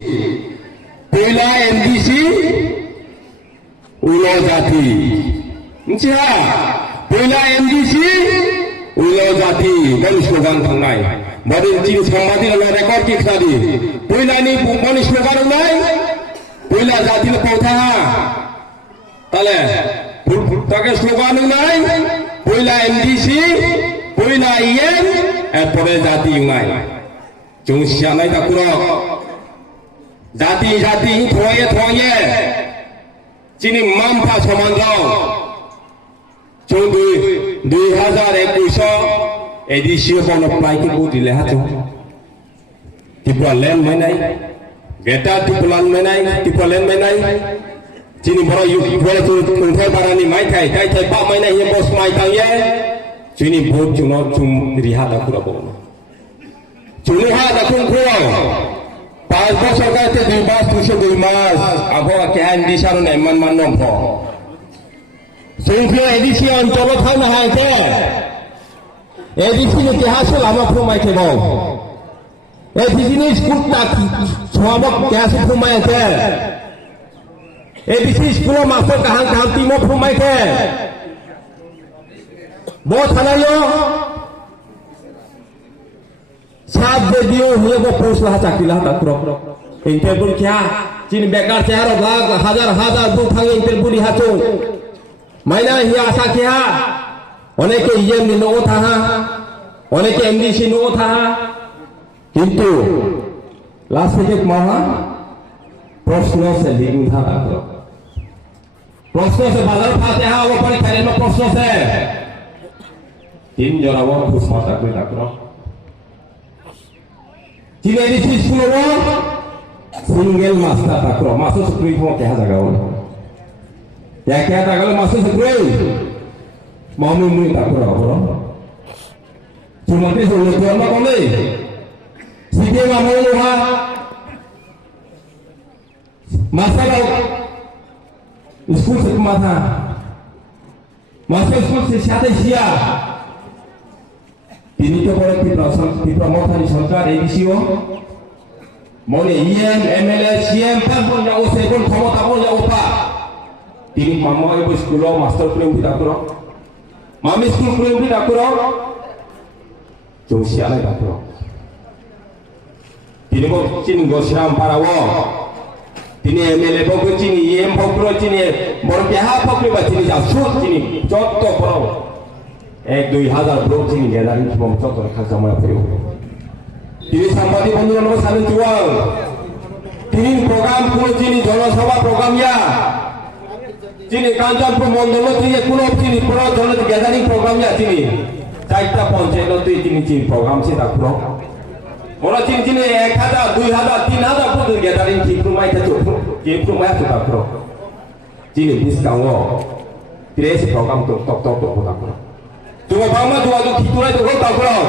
পয়লা MDC উলো জাতি মিथिया পয়লা MDC উলো জাতি গাन slogan थांनाय बदिन चिन संबादि रेकर्ड की खादी पयलानि बुंबानि स्लोगान होनाय पयला जातिनि पौथाहा ताले ताके स्लोगान होनाय पयला एमडिसि पयला इएम एरपरे जाति होनाय जों सियानाय दाकुरक जाति जाति थोये थोये चिनी मामफा समानजों जों 2021 एडिशन बन प्लाइके बुद्धि लेहा जों तिपुरा लैंड में नहीं बेटा तिपुलान में नहीं तिपुरा लैंड में नहीं चिनी बड़ा युग बड़ा तो उन्हें बारानी माई थाई थाई थाई बाप में नहीं ये बॉस माई थाई ये चिनी बहुत चुनो चुम रिहा दाकुरा बोलो चुनिहा दाकुन कुआ 5 বছর কাছে 2 মাস 202 মাস আবহাওয়া কেন দিশানো নাই মান নম্ব সেইফিয়া এডিসি অঞ্চল থাইনা হাইতে এডিসি ইতিহাস লামা ফরমাইতে গো এডিসি স্কুলটা সবক কেস ফরমাইতে এডিসি স্কুল মাস্টার কাহান কাহান টিম ফরমাইতে বো থানায়ো सात दियो हुए वो पोस्ट लहा चाकरी लहा ताकुरो इंटरव्यू क्या चिन बेकार चेहरा भाग हजार हजार दो थांगे इंटरव्यू लिहा चो माइना ही आशा क्या অনেকে ইএম নো থাহা অনেকে এমডিসি নো থাহা কিন্তু লাস্ট থেকে মহা प्रश्न से लिखूं था ताकुरो प्रश्न से बाजार फाते हा वो परीक्षा में प्रश्न से तीन जरा वो खुश माता कोई ताकुरो Cina di sini semua single master takro masuk sekali mau kaya jagawan ya kaya jagawan masuk sekali mau mumi takro bro cuma tu sulit tuan mak kau ni sikit mau luha masalah school sekumata masuk school siapa sia তিনি তো বড় পিপ্রমথানি সরকার এডিসিও মনে EM MLA CM পাবন যাও সেবন ক্ষমতা বন যাও পা তিনি মামা এব স্কুল মাস্টার প্রেম ডাকর মামি স্কুল প্রেম ডাকর জোসিয়ালে ডাকর তিনি গো চিনি গোসরাম পারাও তিনি এমএলএ বক চিনি ইএম বকর চিনি বড় বিহা বকর বা চিনি যাসু চিনি যত বড় 1-2,000 ব্লক চিনি গেদারিং এবং চত রেখা জমা করে তিনি সাংবাদিক বন্ধুরা সামনে চুয়াল তিনি প্রোগ্রাম কোন চিনি জনসভা প্রোগ্রাম ইয়া চিনি কাঞ্চনপুর মন্ডল থেকে কোন চিনি পুরো জন গেদারিং প্রোগ্রাম ইয়া চিনি চারটা পঞ্চায়েত চিনি চিনি প্রোগ্রাম সে তাকুর ওরা চিনি চিনি 1,000 2,000 3,000 পর্যন্ত গেদারিং ঠিক রুমাই থাকে যে রুমাই আছে তাকুর চিনি ডিসকাউন্ট 30 প্রোগ্রাম তো top তাকুর Cuma bama dua tu kita itu kau tahu kalau,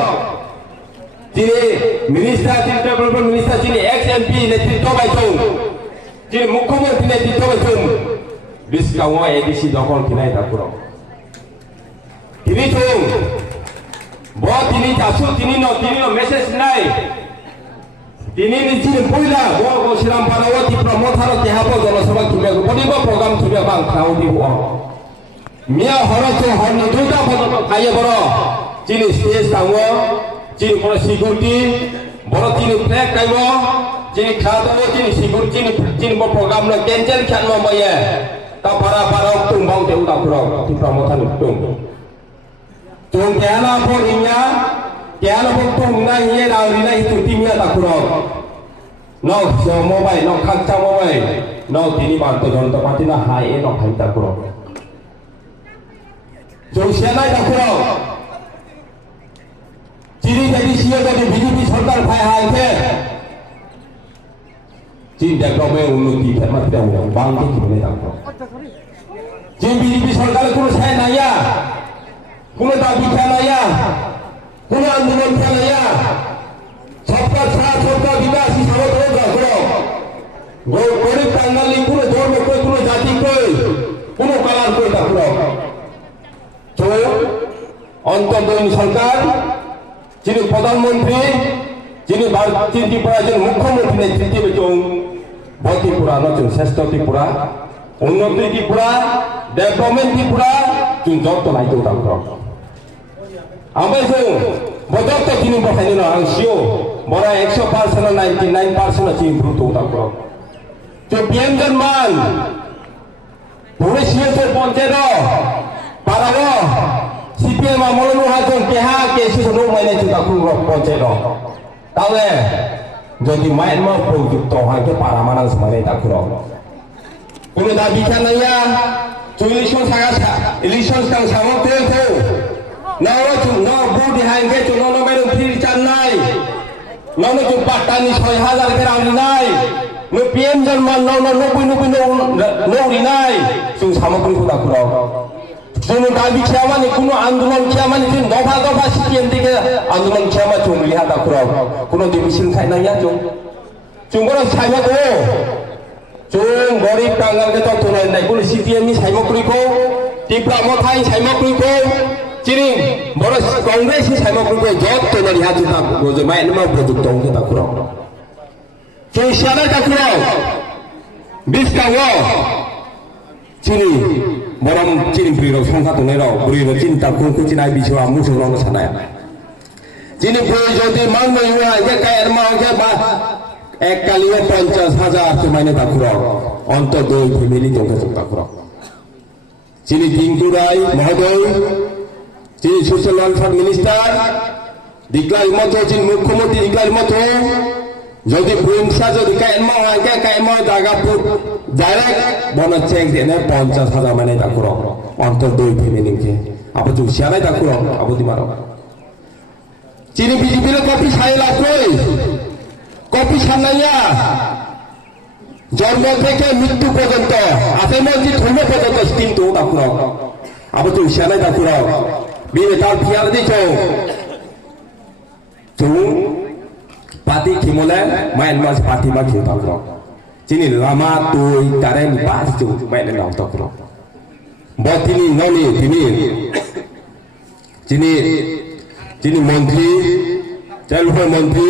jadi minister development minister jadi XMP netrito macam, jadi mukhomantri netrito macam, biskawa edisi dokon kita itu tahu kalau, ini tu, buat ini jasu, ini no message naik, ini ni jadi pula, buat silam parawat di promotor kehapo jalan sebab kita, bodi program kita bang tahu di buat. মিয়া হরচ horn দুটা পর্যন্ত খাইয়ে বড় চিনি stage থাকব চিনি বড় security বড় চিনি ফ্ল্যাগ খাইব চিনি খাওয়া দেবো চিনি সিকিউরিটি চিনি প্রোগ্রাম ক্যান্সেল খেয়াল মাইয়ে তা পারা পারা তুমবাং তেউ দাপুর ti promotan tuম তুম কেনা পর ইয়া কেনা পর তুম না ইয়ে না রিনা হিতু তিমিয়া দাপুর নক মোবাইল নক খাচ্চা মোবাইল নক তিনি বার্ত যন্ত্রপাতি না হাই এ নক হাই দাপুর জোসিয়ালাই দাকুর চিনি যদি সিও যদি বিজেপি সরকার ভাই হাইতে চীন ডেভেলপমেন্ট উন্নতি ফেরমাতে বাংলা কি বলে দাকুর চীন বিজেপি সরকার কোনো ছায় নাইয়া কোনো দাবি খেলাইয়া কোনো আন্দোলন খেলাইয়া সরকার ছাড়া সরকার বিকাশ হিসাবে দাকুর গরিব বাঙালি কোনো ধর্ম কই কোনো জাতি কই কোনো কালার কই দাকুর অন্তর্বর্তী সরকার যিনি প্রধানমন্ত্রী যিনি মুখ্যমন্ত্রী নেতৃত্বে ত্রিপুরা নতুন শ্রেষ্ঠ ত্রিপুরা উন্নতি ত্রিপুরা ডেভেলপমেন্ট ত্রিপুরা जों যত নাইতো তারপর ओमफ्राय जों बजत दिनै बाहायनो न आं सिअ बरा 100% 99% जों ब्रुतो तारपর जों PM जनमान बरे सिअ पञ्चायत पाराव CPM আমলনো হাজন কেহা কেসি নো মাইনে जों ताकु पञ्चायत তাহলে যদি মাইনমা প্রযুক্ত হয় কে পারা মানাস মানে তাকু কোন দাবি খানাইয়া ইলেকশন সাগা ইলেকশন সাং সামর্থ্য থো না না বুট হাই কে চুনো না মেরু ফ্রি চান নাই না না চু পাটানি 6000 কে রাউনি নাই নো PM জন্মান না না 90 নো রি নাই চু সামগ্রী কোদা কুরাও जों दाबि खायामानि कुनो आंदोलन खायामानि जों दफा दफा CPM दिके आंदोलन खायामा जों लिहा दाकुराव कुनो डिमिसन खायनाया जों बरा साइमाखौ जों गरिब कांगाल के तो नाय कुनो CPM नि साइमाखौ टिप्रा मथाय साइमाखौ चिनि बरा कांग्रेस नि साइमाखौ जत तो लिहा जों रोज माय नमा प्रोजेक्ट दं के दाकुराव जों सियाना दाकुराव 20 कांगो चिनि बरम चिनि ब्रिराव संखा दंनायराव ब्रिराव चिन्ता कुंकु चिनाय बिसवा मुसुराव सानाय चिनि ब्रि जदि मांनो युवा के कायर मा के बा एक कालियो 50,000 के माने दाकुराव अंत दुई फैमिली दंके दाकुराव चिनि दिंकुराय महोदय चिनि सोशल वेलफेयर मिनिस्टार दिक्लाय मतो चिनि मुख्यमंत्री दिक्लाय मतो যদি বুমসা যদি কাইমা আগে কাইমা দাগাপুর ডাইরেক্ট বন চেক দেনে 50,000 মানে দাকুর অন্তর দুই ফ্যামিলিকে আপু জুসিয়ালাই দাকুর আপু দিমারো চিনি বিজেপি র কপি সাইলা কই কপি সানাইয়া জন্ম থেকে মৃত্যু পর্যন্ত আপে মজি ধর্ম পর্যন্ত স্কিম তো দাকুর আপু জুসিয়ালাই দাকুর বিনে তার ফিয়াল দিছো তুই पार्टी खिमोले माइन मास पार्टी मा खिउ ताकरो चिनि लामा तुई कारेन पास जु माइन नाउ ताकरो बतिनि ननि तिनि चिनि मंत्री तेलफोर मंत्री